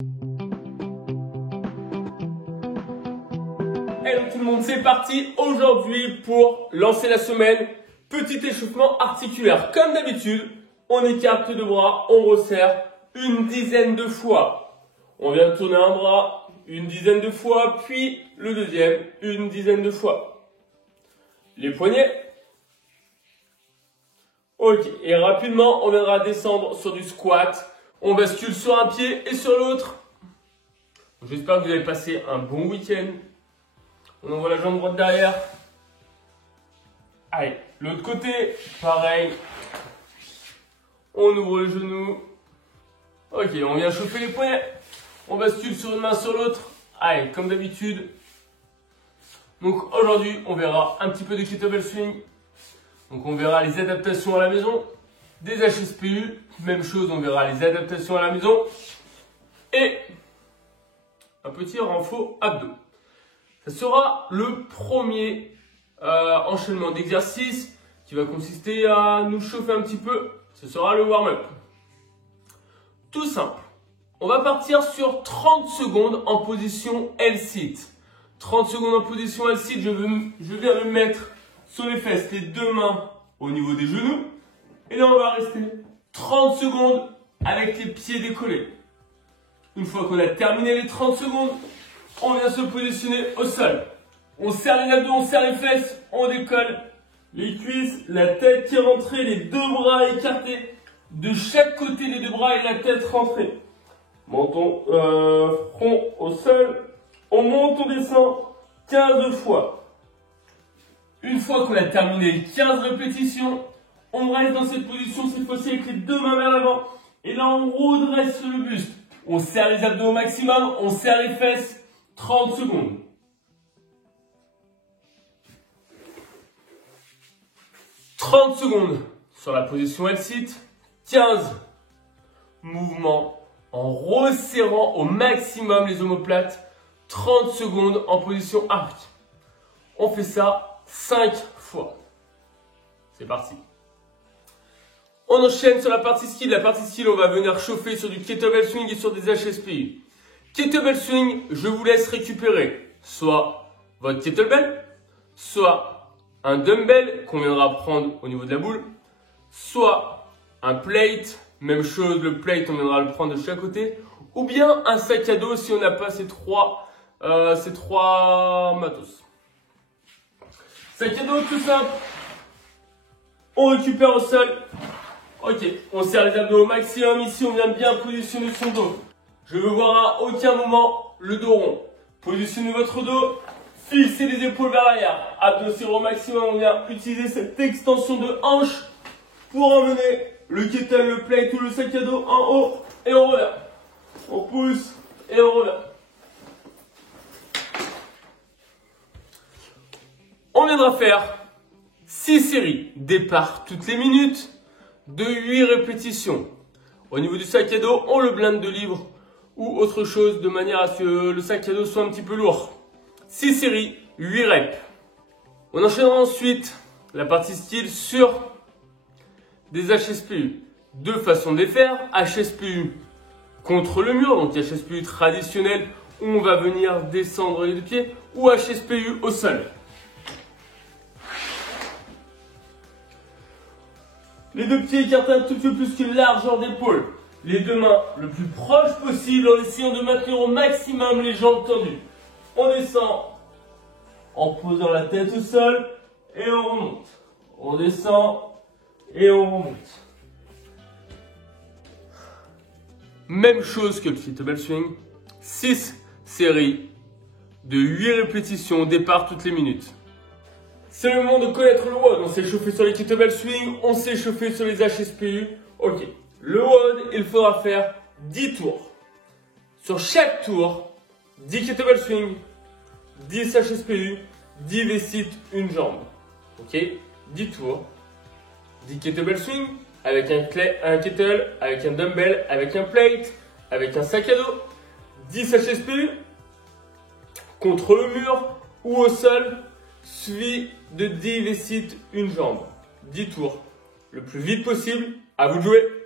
Hello tout le monde, c'est parti aujourd'hui pour lancer la semaine. Petit échauffement articulaire. Comme d'habitude, on écarte le bras, on resserre une dizaine de fois. On vient tourner un bras une dizaine de fois, puis le deuxième une dizaine de fois. Les poignets. Ok, et rapidement, on viendra descendre sur du squat. On bascule sur un pied et sur l'autre. J'espère que vous avez passé un bon week-end. On envoie la jambe droite derrière. Allez, l'autre côté, pareil. On ouvre le genou. Ok, on vient chauffer les poignets. On bascule sur une main sur l'autre. Allez, comme d'habitude. Donc aujourd'hui, on verra un petit peu de kettlebell swing. Donc on verra les adaptations à la maison. Des HSPU, même chose, on verra les adaptations à la maison. Et un petit renfort abdos. Ce sera le premier enchaînement d'exercices qui va consister à nous chauffer un petit peu. Ce sera le warm-up. Tout simple. On va partir sur 30 secondes en position L-sit. 30 secondes en position L-sit, je viens me mettre sur les fesses, les deux mains au niveau des genoux. Et là, on va rester 30 secondes avec les pieds décollés. Une fois qu'on a terminé les 30 secondes, on vient se positionner au sol. On serre les abdos, on serre les fesses, on décolle les cuisses, la tête qui est rentrée, les deux bras écartés. De chaque côté, les deux bras et la tête rentrée. Menton, front au sol. On monte, on descend 15 fois. Une fois qu'on a terminé les 15 répétitions, on reste dans cette position, cette fois-ci avec les deux mains vers l'avant. Et là, on redresse le buste. On serre les abdos au maximum, on serre les fesses. 30 secondes. « 30 secondes sur la position L-sit. 15 mouvements en resserrant au maximum les omoplates. 30 secondes en position arc. On fait ça 5 fois. C'est parti. On enchaîne sur la partie skill. La partie skill, on va venir chauffer sur du kettlebell swing et sur des HSPU. Kettlebell swing, je vous laisse récupérer soit votre kettlebell, soit un dumbbell qu'on viendra prendre au niveau de la boule, soit un plate, même chose, le plate on viendra le prendre de chaque côté, ou bien un sac à dos si on n'a pas ces trois matos. Sac à dos tout simple, on récupère au sol, ok, on serre les abdos au maximum, ici on vient bien positionner son dos. Je veux voir à aucun moment le dos rond. Positionnez votre dos, fixez les épaules vers l'arrière. Abdos serrés au maximum, on vient utiliser cette extension de hanche pour emmener le kettle, le plate ou le sac à dos en haut et on revient. On pousse et on revient. On viendra faire 6 séries, départ toutes les minutes, de 8 répétitions. Au niveau du sac à dos, on le blinde de livres ou autre chose de manière à ce que le sac à dos soit un petit peu lourd. 6 séries, 8 reps. On enchaînera ensuite la partie skill sur des HSPU. Deux façons de les faire. HSPU contre le mur, donc HSPU traditionnel où on va venir descendre les deux pieds, ou HSPU au sol. Les deux pieds écartés un tout peu plus que largeur d'épaule. Les deux mains le plus proche possible en essayant de maintenir au maximum les jambes tendues. On descend en posant la tête au sol et on remonte. On descend et on remonte. Même chose que le kettlebell swing. 6 séries de 8 répétitions au départ toutes les minutes. C'est le moment de connaître le WOD. On s'est chauffé sur les kettlebell swing, on s'est chauffé sur les HSPU. Ok. Le WOD, il faudra faire 10 tours. Sur chaque tour, 10 kettlebell swing, 10 HSPU, 10 V-sit, une jambe. Ok, 10 tours, 10 kettlebell swing, avec un kettle, avec un dumbbell, avec un plate, avec un sac à dos, 10 HSPU, contre le mur ou au sol, suivi de 10 V-sit, une jambe. 10 tours, le plus vite possible, à vous de jouer.